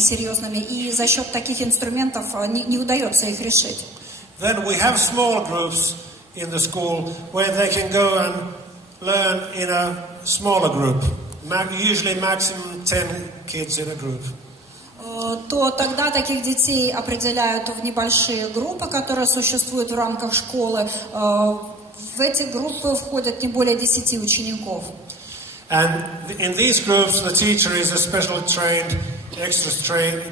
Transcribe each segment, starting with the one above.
достаточно серьезными, и за счет таких инструментов не удается их решить. Then we have small groups in the school where they can go and learn in a smaller group, usually maximum 10 kids in a group. То тогда таких детей определяют в небольшие группы, которые существуют в рамках школы. В эти группы входят не более 10 учеников. And in these groups, the teacher is a special trained, extra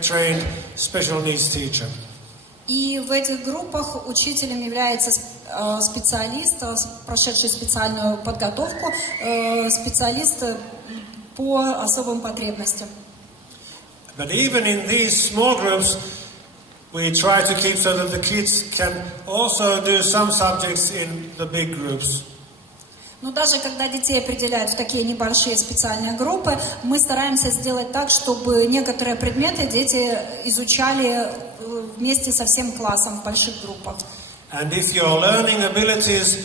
trained special needs teacher. И в этих группах учителем является специалист, прошедший специальную подготовку, специалист по особым потребностям. But even in these small groups, we try to keep so that the kids can also do some subjects in the big groups. Но даже когда детей определяют в такие небольшие специальные группы, мы стараемся сделать так, чтобы некоторые предметы дети изучали вместе со всем классом в больших группах. And if your learning abilities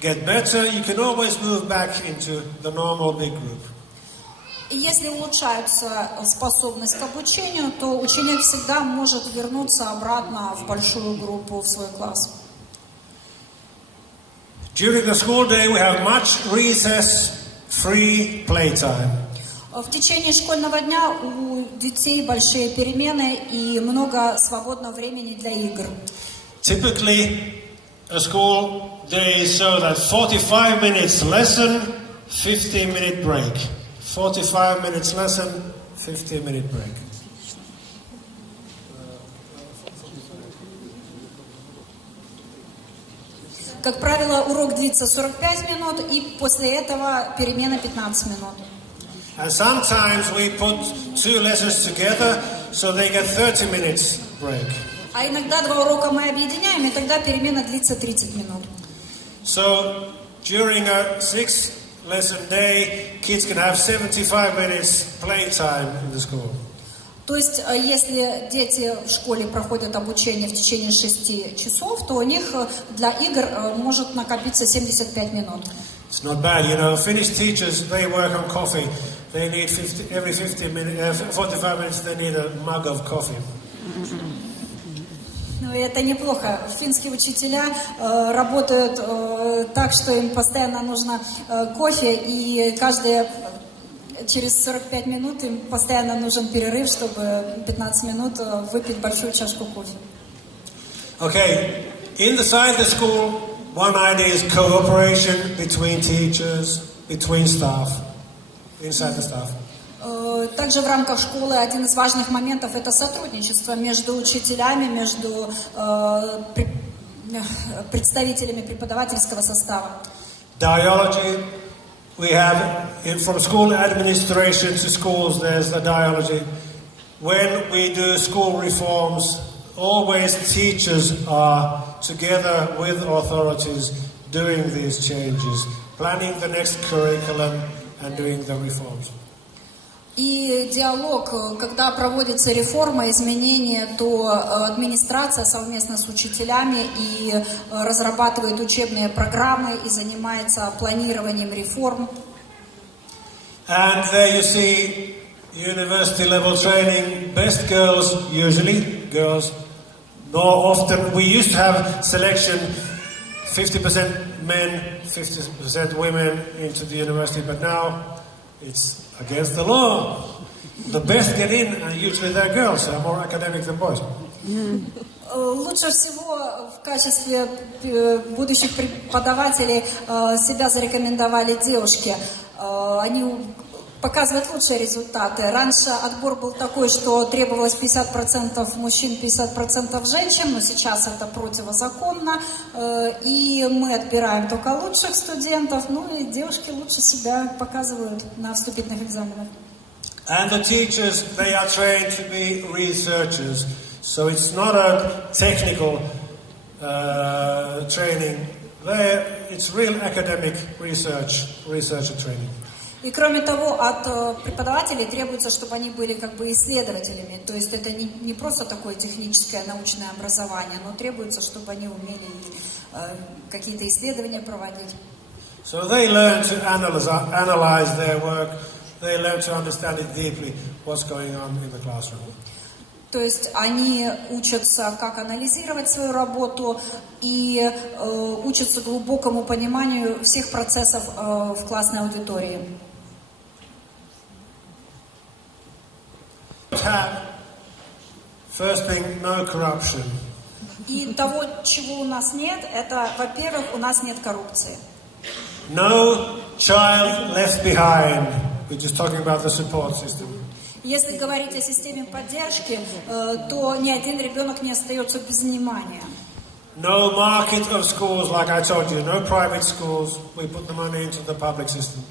get better, you can always move back into the normal big group. И если улучшается способность к обучению, то ученик всегда может вернуться обратно в большую группу, в свой класс. During the school day, we have much recess, free playtime. В течение школьного дня у детей большие перемены и много свободного времени для игр. Typically, a school day is so that 45 minutes lesson, 15-minute break. 45 minutes lesson, 15-minute break. Как правило, урок длится 45 минут, и после этого перемена 15 минут. And sometimes we put two lessons together, so they get 30 minutes break. А иногда два урока мы объединяем, и тогда перемена длится 30 минут. So during a 6-lesson day, kids can have 75 minutes playtime in the school. То есть, если дети в школе проходят обучение в течение 6 часов, то у них для игр может накопиться 75 минут. It's not bad, you know. Finnish teachers, they work on coffee. They need 45 minutes. They need a mug of coffee. Ну, это неплохо. Финские учителя работают так, что им постоянно нужно кофе, и через 45 минут им постоянно нужен перерыв, чтобы 15 минут выпить большую чашку кофе. Okay, inside the school, one idea is cooperation between teachers, between staff, inside the staff. Также в рамках школы один из важных моментов – это сотрудничество между учителями, между представителями преподавательского состава. Dialogy, we have, from school administration to schools, there's the dialogy. When we do school reforms, always teachers are together with authorities doing these changes, planning the next curriculum and doing the reforms. И диалог, когда проводится реформа, изменения, то администрация совместно с учителями и разрабатывает учебные программы и занимается планированием реформ. And there you see university level training, best girls, usually girls. More often, we used to have selection, 50% men, 50% women into the university, but now it's against the law. The best get in, and usually they're girls, they're more academic than boys. Лучше всего в качестве будущих преподавателей себя зарекомендовали девушки. Они показывают лучшие результаты. Раньше отбор был такой, что требовалось 50% мужчин, 50% женщин, но сейчас это противозаконно. И мы отбираем только лучших студентов, ну и девушки лучше себя показывают на вступительных экзаменах. And the teachers, they are trained to be researchers. So it's not a technical training. It's real academic researcher training. И кроме того, от преподавателей требуется, чтобы они были как бы исследователями. То есть это не просто такое техническое научное образование, но требуется, чтобы они умели какие-то исследования проводить. So they learn to analyze their work, they learn to understand it deeply, what's going on in the classroom. То есть они учатся, как анализировать свою работу и учатся глубокому пониманию всех процессов в классной аудитории. First thing, no corruption. И того, чего у нас нет, это, во-первых, у нас нет коррупции. No child left behind. We're just talking about the support system. Если говорить о системе поддержки, то ни один ребенок не остается без внимания. No market of schools, like I told you, no private schools. We put the money into the public system.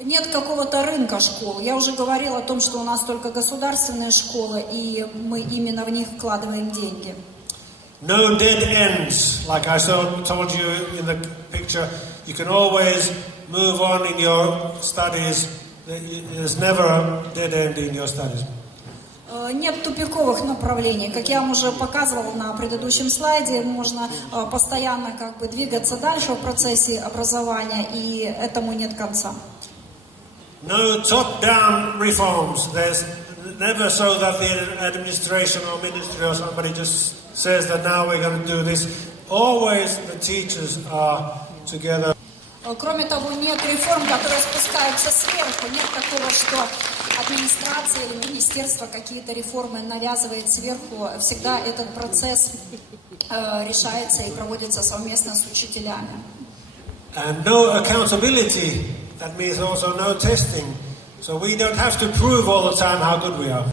Нет какого-то рынка школ. Я уже говорила о том, что у нас только государственные школы, и мы именно в них вкладываем деньги. No dead ends, like I told you in the picture. You can always move on in your studies. There's never a dead end in your studies. Нет тупиковых направлений. Как я вам уже показывала на предыдущем слайде, можно постоянно как бы двигаться дальше в процессе образования, и этому нет конца. No top-down reforms. There's never so that the administration or ministry or somebody just says that now we're going to do this. Always the teachers are together. Кроме того, нет реформ, которые спускаются сверху. Нет такого, что администрация или министерство какие-то реформы навязывает сверху. Всегда этот процесс решается и проводится совместно с учителями. And no accountability. That means also no testing. So we don't have to prove all the time how good we are.